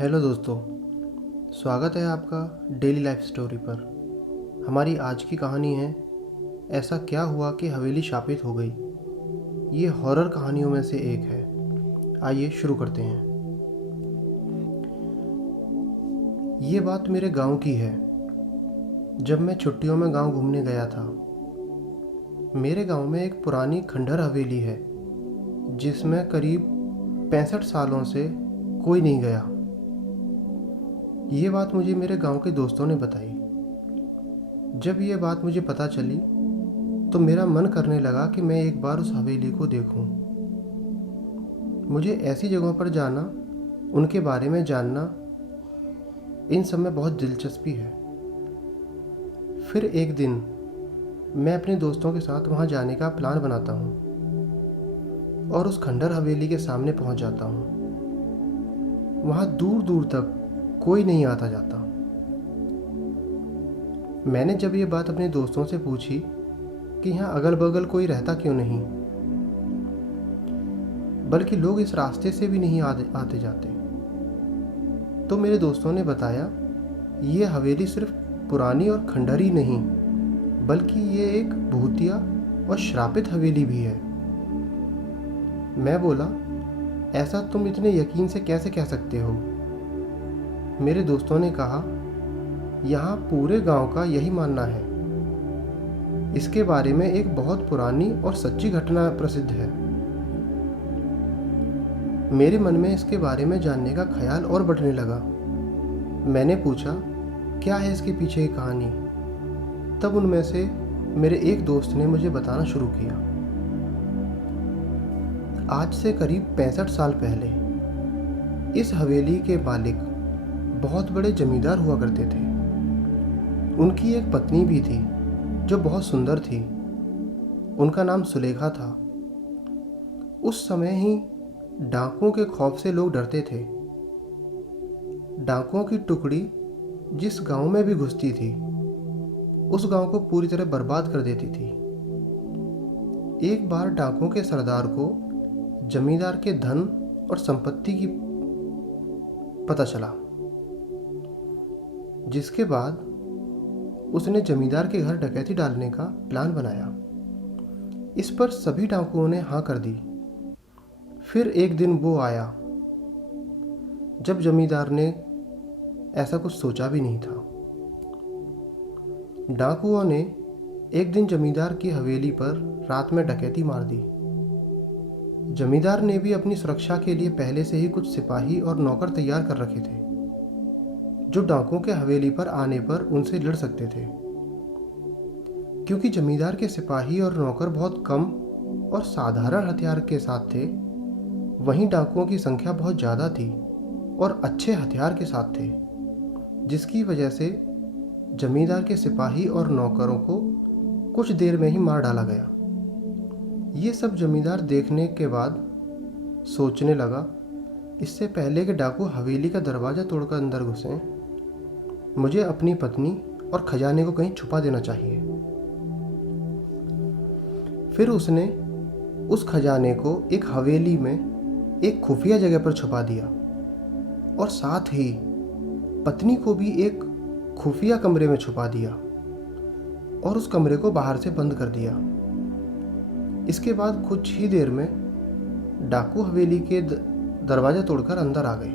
Hello दोस्तों, स्वागत है आपका डेली लाइफ स्टोरी पर। हमारी आज की कहानी है ऐसा क्या हुआ कि हवेली शापित हो गई। ये हॉरर कहानियों में से एक है। आइए शुरू करते हैं। ये बात मेरे गांव की है। जब मैं छुट्टियों में गांव घूमने गया था। मेरे गांव में एक पुरानी खंडहर हवेली है जिसमें करीब 65 सालों से कोई नहीं गया। ये बात मुझे मेरे गांव के दोस्तों ने बताई। जब ये बात मुझे पता चली तो मेरा मन करने लगा कि मैं एक बार उस हवेली को देखूं। मुझे ऐसी जगहों पर जाना, उनके बारे में जानना, इन सब में बहुत दिलचस्पी है। फिर एक दिन मैं अपने दोस्तों के साथ वहां जाने का प्लान बनाता हूं और उस खंडहर हवेली के सामने पहुंच जाता हूं। वहां दूर दूर तक कोई नहीं आता जाता। मैंने जब ये बात अपने दोस्तों से पूछी कि यहाँ अगल बगल कोई रहता क्यों नहीं, बल्कि लोग इस रास्ते से भी नहीं आते जाते, तो मेरे दोस्तों ने बताया ये हवेली सिर्फ पुरानी और खंडहर ही नहीं, बल्कि ये एक भूतिया और श्रापित हवेली भी है। मैं बोला, ऐसा तुम इतने यकीन से कैसे कह सकते हो? मेरे दोस्तों ने कहा, यहाँ पूरे गांव का यही मानना है। इसके बारे में एक बहुत पुरानी और सच्ची घटना प्रसिद्ध है। मेरे मन में इसके बारे में जानने का ख्याल और बढ़ने लगा। मैंने पूछा, क्या है इसके पीछे की कहानी? तब उनमें से मेरे एक दोस्त ने मुझे बताना शुरू किया। आज से करीब 65 साल पहले इस हवेली के मालिक बहुत बड़े जमींदार हुआ करते थे। उनकी एक पत्नी भी थी जो बहुत सुंदर थी। उनका नाम सुलेखा था। उस समय ही डाकुओं के खौफ से लोग डरते थे। डाकुओं की टुकड़ी जिस गांव में भी घुसती थी उस गांव को पूरी तरह बर्बाद कर देती थी। एक बार डाकुओं के सरदार को जमींदार के धन और संपत्ति की पता चला, जिसके बाद उसने जमींदार के घर डकैती डालने का प्लान बनाया। इस पर सभी डाकुओं ने हाँ कर दी। फिर एक दिन वो आया जब जमींदार ने ऐसा कुछ सोचा भी नहीं था। डाकुओं ने एक दिन जमींदार की हवेली पर रात में डकैती मार दी। जमींदार ने भी अपनी सुरक्षा के लिए पहले से ही कुछ सिपाही और नौकर तैयार कर रखे थे जो डाकुओं के हवेली पर आने पर उनसे लड़ सकते थे। क्योंकि जमींदार के सिपाही और नौकर बहुत कम और साधारण हथियार के साथ थे, वहीं डाकुओं की संख्या बहुत ज़्यादा थी और अच्छे हथियार के साथ थे, जिसकी वजह से जमींदार के सिपाही और नौकरों को कुछ देर में ही मार डाला गया। ये सब जमींदार देखने के बाद सोचने लगा, इससे पहले कि डाकू हवेली का दरवाज़ा तोड़कर अंदर घुसें, मुझे अपनी पत्नी और खजाने को कहीं छुपा देना चाहिए। फिर उसने उस खजाने को एक हवेली में एक खुफिया जगह पर छुपा दिया और साथ ही पत्नी को भी एक खुफिया कमरे में छुपा दिया और उस कमरे को बाहर से बंद कर दिया। इसके बाद कुछ ही देर में डाकू हवेली के दरवाजा तोड़कर अंदर आ गए,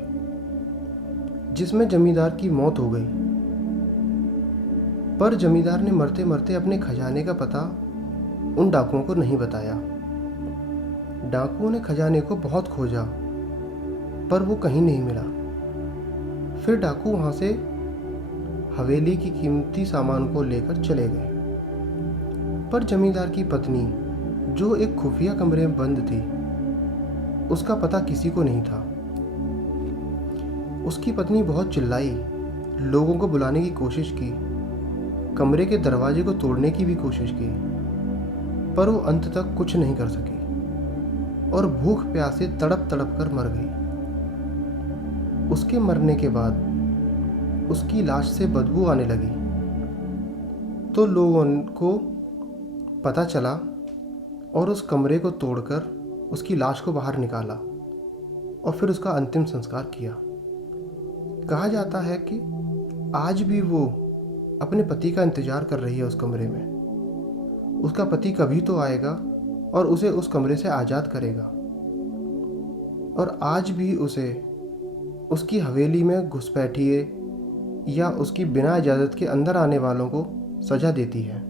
जिसमें जमींदार की मौत हो गई। पर जमींदार ने मरते मरते अपने खजाने का पता उन डाकुओं को नहीं बताया। डाकुओं ने खजाने को बहुत खोजा पर वो कहीं नहीं मिला। फिर डाकू वहां से हवेली की कीमती सामान को लेकर चले गए। पर जमींदार की पत्नी, जो एक खुफिया कमरे में बंद थी, उसका पता किसी को नहीं था। उसकी पत्नी बहुत चिल्लाई, लोगों को बुलाने की कोशिश की, कमरे के दरवाजे को तोड़ने की भी कोशिश की, पर वो अंत तक कुछ नहीं कर सकी और भूख प्यास से तड़प तड़प कर मर गई। उसके मरने के बाद उसकी लाश से बदबू आने लगी, तो लोगों को पता चला और उस कमरे को तोड़कर उसकी लाश को बाहर निकाला और फिर उसका अंतिम संस्कार किया। कहा जाता है कि आज भी वो अपने पति का इंतज़ार कर रही है उस कमरे में। उसका पति कभी तो आएगा और उसे उस कमरे से आज़ाद करेगा, और आज भी उसे उसकी हवेली में घुसपैठिए या उसकी बिना इजाज़त के अंदर आने वालों को सज़ा देती है।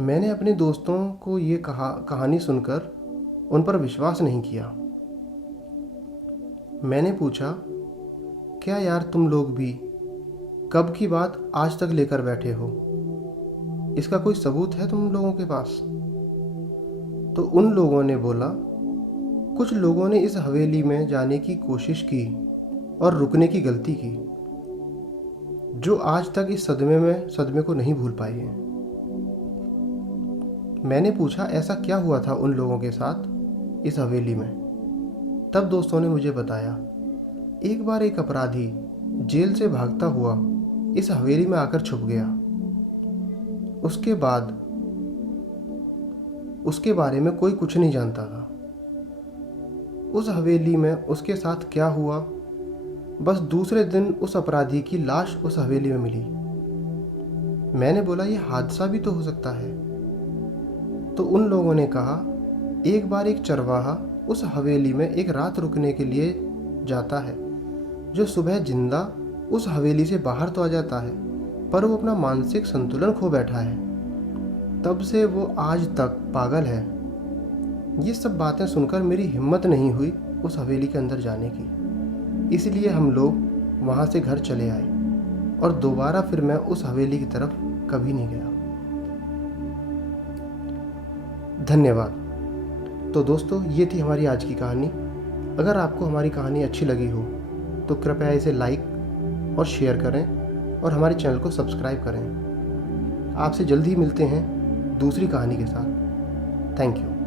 मैंने अपने दोस्तों को ये कहानी सुनकर उन पर विश्वास नहीं किया। मैंने पूछा, क्या यार तुम लोग भी कब की बात आज तक लेकर बैठे हो? इसका कोई सबूत है तुम लोगों के पास? तो उन लोगों ने बोला, कुछ लोगों ने इस हवेली में जाने की कोशिश की और रुकने की गलती की, जो आज तक इस सदमे को नहीं भूल पाए हैं। मैंने पूछा, ऐसा क्या हुआ था उन लोगों के साथ इस हवेली में? तब दोस्तों ने मुझे बताया, एक बार एक अपराधी जेल से भागता हुआ इस हवेली में आकर छुप गया। उसके बाद उसके बारे में कोई कुछ नहीं जानता था। उस हवेली में उसके साथ क्या हुआ, बस दूसरे दिन उस अपराधी की लाश उस हवेली में मिली। मैंने बोला, यह हादसा भी तो हो सकता है। तो उन लोगों ने कहा, एक बार एक चरवाहा उस हवेली में एक रात रुकने के लिए जाता है, जो सुबह जिंदा उस हवेली से बाहर तो आ जाता है, पर वो अपना मानसिक संतुलन खो बैठा है। तब से वो आज तक पागल है। ये सब बातें सुनकर मेरी हिम्मत नहीं हुई उस हवेली के अंदर जाने की। इसलिए हम लोग वहाँ से घर चले आए और दोबारा फिर मैं उस हवेली की तरफ कभी नहीं गया। धन्यवाद। तो दोस्तों, ये थी हमारी आज की कहानी। अगर आपको हमारी कहानी अच्छी लगी हो तो कृपया इसे लाइक और शेयर करें और हमारे चैनल को सब्सक्राइब करें। आपसे जल्द ही मिलते हैं दूसरी कहानी के साथ। Thank you.